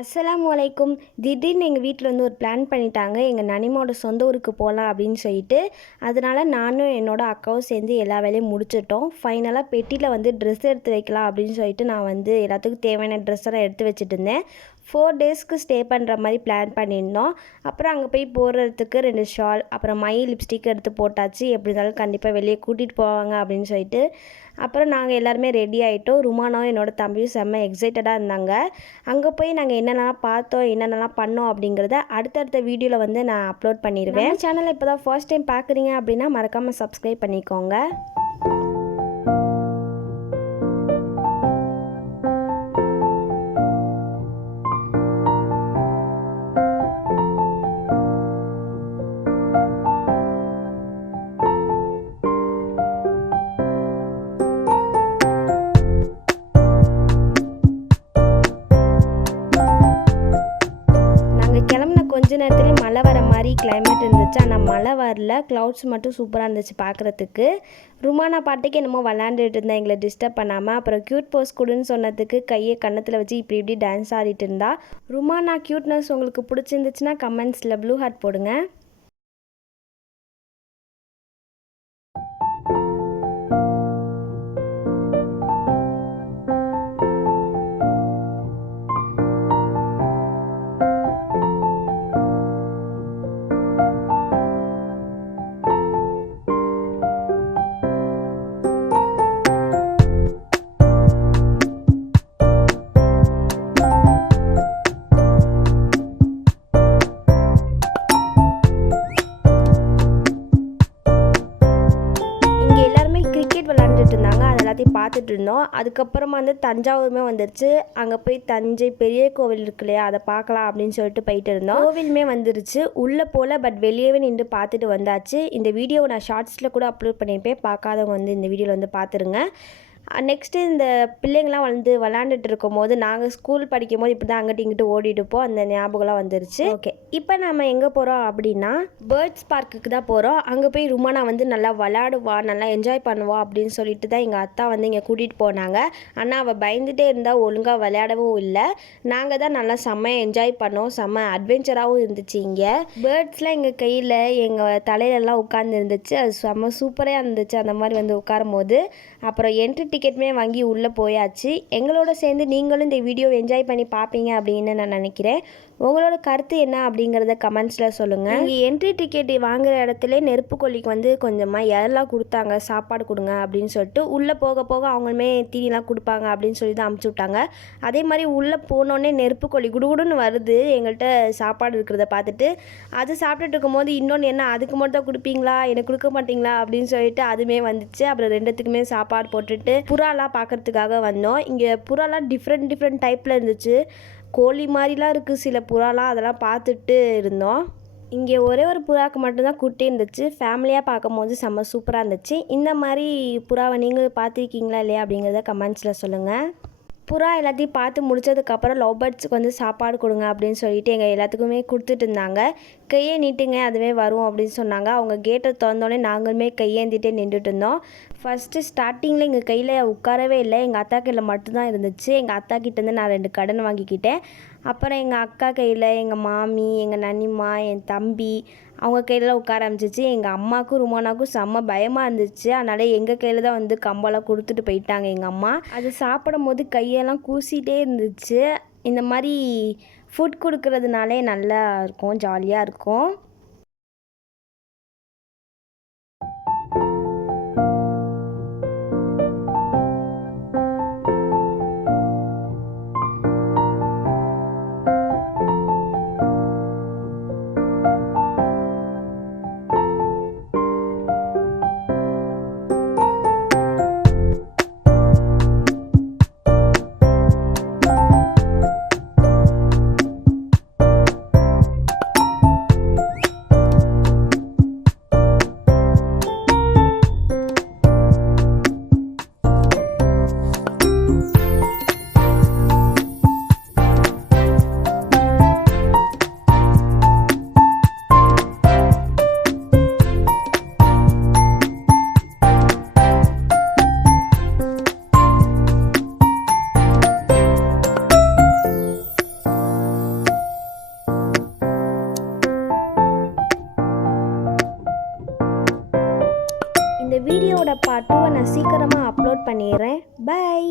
அஸ்ஸலாமு அலைக்கும். திடீர்னு எங்கள் வீட்டில் வந்து ஒரு பிளான் பண்ணிட்டாங்க. எங்கள் நனிமாவோட சொந்த ஊருக்கு போகலாம் அப்படின்னு சொல்லிட்டு. அதனால் நானும் என்னோட அக்காவும் சேர்ந்து எல்லா வேலையும் முடிச்சிட்டோம். ஃபைனலாக பெட்டியில் வந்து ட்ரெஸ் எடுத்து வைக்கலாம் அப்படின்னு சொல்லிட்டு நான் வந்து எல்லாத்துக்கும் தேவையான ட்ரெஸ்ஸெல்லாம் எடுத்து வச்சுட்டு இருந்தேன். 4 டேஸ்க்கு ஸ்டே பண்ணுற மாதிரி பிளான் பண்ணியிருந்தோம். அப்புறம் அங்கே போய் போடுறதுக்கு 2 ஷால், அப்புறம் மை லிப்ஸ்டிக் எடுத்து போட்டாச்சு. எப்படி இருந்தாலும் கண்டிப்பாக வெளியே கூட்டிகிட்டு போவாங்க அப்படின்னு சொல்லிட்டு. அப்புறம் நாங்கள் எல்லாருமே ரெடி ஆகிட்டோம். ருமானாவும் என்னோட தம்பியும் செம்ம எக்ஸைட்டடாக இருந்தாங்க. அங்கே போய் நாங்கள் என்னென்னலாம் பார்த்தோம், என்னென்னலாம் பண்ணோம் அப்படிங்கிறத அடுத்தடுத்த வீடியோவில் வந்து நான் அப்லோட் பண்ணிடுவேன். நம்ம சேனலை இப்போ தான் ஃபர்ஸ்ட் டைம் பார்க்குறீங்க அப்படின்னா மறக்காமல் சப்ஸ்கிரைப் பண்ணிக்கோங்க. கொஞ்ச நேரத்துலேயே மழை வர மாதிரி கிளைமேட் இருந்துச்சு. ஆனால் மழை வரல, க்ளவுட்ஸ் மட்டும் சூப்பராக இருந்துச்சு பார்க்குறதுக்கு. ருமானா பாட்டுக்கு என்னமோ விளாண்டுட்டு இருந்தேன், எங்களை டிஸ்டர்ப் பண்ணாமல். அப்புறம் க்யூட் போஸ் கொடுன்னு சொன்னதுக்கு கையை கன்னத்தில் வச்சு இப்படி டான்ஸ் ஆடிட்டு இருந்தா. ருமானா க்யூட்னஸ் உங்களுக்கு பிடிச்சிருந்துச்சுன்னா கமெண்ட்ஸில் ப்ளூ ஹார்ட் போடுங்க. எல்லாத்தையும் பார்த்துட்டு இருந்தோம். அதுக்கப்புறமா வந்து தஞ்சாவூருமே வந்துருச்சு. அங்கே போய் தஞ்சை பெரிய கோவில் இருக்கு இல்லையா, அதை பார்க்கலாம் அப்படின்னு சொல்லிட்டு போயிட்டு இருந்தோம். கோவிலுமே வந்துருச்சு, உள்ளே போல் பட் வெளியவே நின்று பார்த்துட்டு வந்தாச்சு. இந்த வீடியோவை நான் ஷார்ட்ஸில் கூட அப்லோட் பண்ணியிருப்பேன், பார்க்காதவங்க வந்து இந்த வீடியோவில் வந்து பார்த்துருங்க. நெக்ஸ்ட்டு இந்த பிள்ளைங்களாம் வந்து விளாண்டுட்டு இருக்கும் போது நாங்கள் ஸ்கூல் படிக்கும் போது இப்படி தான் அங்கிட்டு இங்கிட்டு ஓடிட்டுப்போம். அந்த ஞாபகம்லாம் வந்துருச்சு. ஓகே, இப்போ நம்ம எங்கே போகிறோம் அப்படின்னா பேர்ட்ஸ் பார்க்குக்கு தான் போகிறோம். அங்கே போய் ருமானா வந்து நல்லா விளாடுவா, நல்லா என்ஜாய் பண்ணுவா அப்படின்னு சொல்லிட்டு தான் எங்கள் அத்தா வந்து இங்கே கூட்டிகிட்டு போனாங்க. ஆனால் அவள் பயந்துகிட்டே இருந்தால் ஒழுங்காக விளையாடவும் இல்லை. நாங்கள் தான் நல்லா செம்மையாக என்ஜாய் பண்ணோம். செம்ம அட்வென்ச்சராகவும் இருந்துச்சு. இங்கே பேர்ட்ஸ்லாம் எங்கள் கையில் எங்கள் தலையிலலாம் உட்காந்து இருந்துச்சு. அது செம்ம சூப்பராக இருந்துச்சு அந்த மாதிரி வந்து உட்காரும் போது. அப்புறம் என்ட்ரி டிக்கெட்டுமே வாங்கி உள்ளே போயாச்சு. எங்களோட சேர்ந்து நீங்களும் இந்த வீடியோ என்ஜாய் பண்ணி பார்ப்பீங்க அப்படின்னு நான் நினைக்கிறேன். உங்களோட கருத்து என்ன அப்படிங்கிறத கமெண்ட்ஸில் சொல்லுங்கள். இங்கே என்ட்ரி டிக்கெட் வாங்குகிற இடத்துல நெருப்பு கொல்லிக்கு வந்து கொஞ்சமாக இறலாம் கொடுத்தாங்க, சாப்பாடு கொடுங்க அப்படின்னு சொல்லிட்டு. உள்ளே போக போக அவங்களுமே தீனிலாம் கொடுப்பாங்க அப்படின்னு சொல்லி தான் அமுச்சு விட்டாங்க. அதே மாதிரி உள்ளே போனோடனே நெருப்பு கொல்லி குடுகுடுன்னு வருது எங்கள்கிட்ட சாப்பாடு இருக்கிறத பார்த்துட்டு. அது சாப்பிட்டுட்டு இருக்கும்போது இன்னொன்று என்ன, அதுக்கு மட்டும் தான் கொடுப்பீங்களா, எனக்கு கொடுக்க மாட்டிங்களா அப்படின்னு சொல்லிட்டு அதுவுமே வந்துச்சு. அப்புறம் ரெண்டுத்துக்குமே சாப்பாடு போட்டுட்டு புறாலாம் பார்க்குறதுக்காக வந்தோம். இங்கே புறாலாம் டிஃப்ரெண்ட் டைப்பில் இருந்துச்சு. கோழி மாதிரிலாம் இருக்குது சில புறாலாம், அதெல்லாம் பார்த்துட்டு இருந்தோம். இங்கே ஒரே ஒரு புறாவுக்கு மட்டும்தான் குட்டி இருந்துச்சு. ஃபேமிலியாக பார்க்கும் போது செம்ம சூப்பராக இருந்துச்சு. இந்த மாதிரி புறாவை நீங்கள் பார்த்துருக்கீங்களா இல்லையா அப்படிங்கிறத கமெண்ட்ஸில் சொல்லுங்கள். புறா எல்லாத்தையும் பார்த்து முடித்ததுக்கப்புறம் லவ் பேர்ட்ஸுக்கு வந்து சாப்பாடு கொடுங்க அப்படின்னு சொல்லிட்டு எங்கள் எல்லாத்துக்குமே கொடுத்துட்டு இருந்தாங்க. கையை நீட்டுங்க அதுவே வரும் அப்படின்னு சொன்னாங்க. அவங்க கேட்டை திறந்தோடனே நாங்களுமே கையேந்திட்டே நின்றுட்டு இருந்தோம். ஃபஸ்ட்டு ஸ்டார்டிங்கில் எங்கள் கையில் உட்காரவே இல்லை, எங்கள் அத்தா கையில் மட்டும்தான் இருந்துச்சு. எங்கள் அத்தா கிட்டேருந்து நான் 2 கடன் வாங்கிக்கிட்டேன். அப்புறம் எங்கள் அக்கா கையில், எங்கள் மாமி, எங்கள் நனிமா, என் தம்பி அவங்க கையில் உட்கார ஆரம்பிச்சிச்சு. எங்கள் அம்மாவுக்கும் ருமானாவுக்கும் செம்ம பயமாக இருந்துச்சு. அதனால் எங்கள் கையில் தான் வந்து கம்பெல்லாம் கொடுத்துட்டு போயிட்டாங்க எங்கள் அம்மா. அது சாப்பிடும் போது கையெல்லாம் கூசிகிட்டே இருந்துச்சு. இந்த மாதிரி ஃபுட் கொடுக்கறதுனாலே நல்லா இருக்கும், ஜாலியாக இருக்கும். வீடியோட பார்ட் 2 நான் சீக்கிரமாக அப்லோட் பண்ணிடுறேன். பை.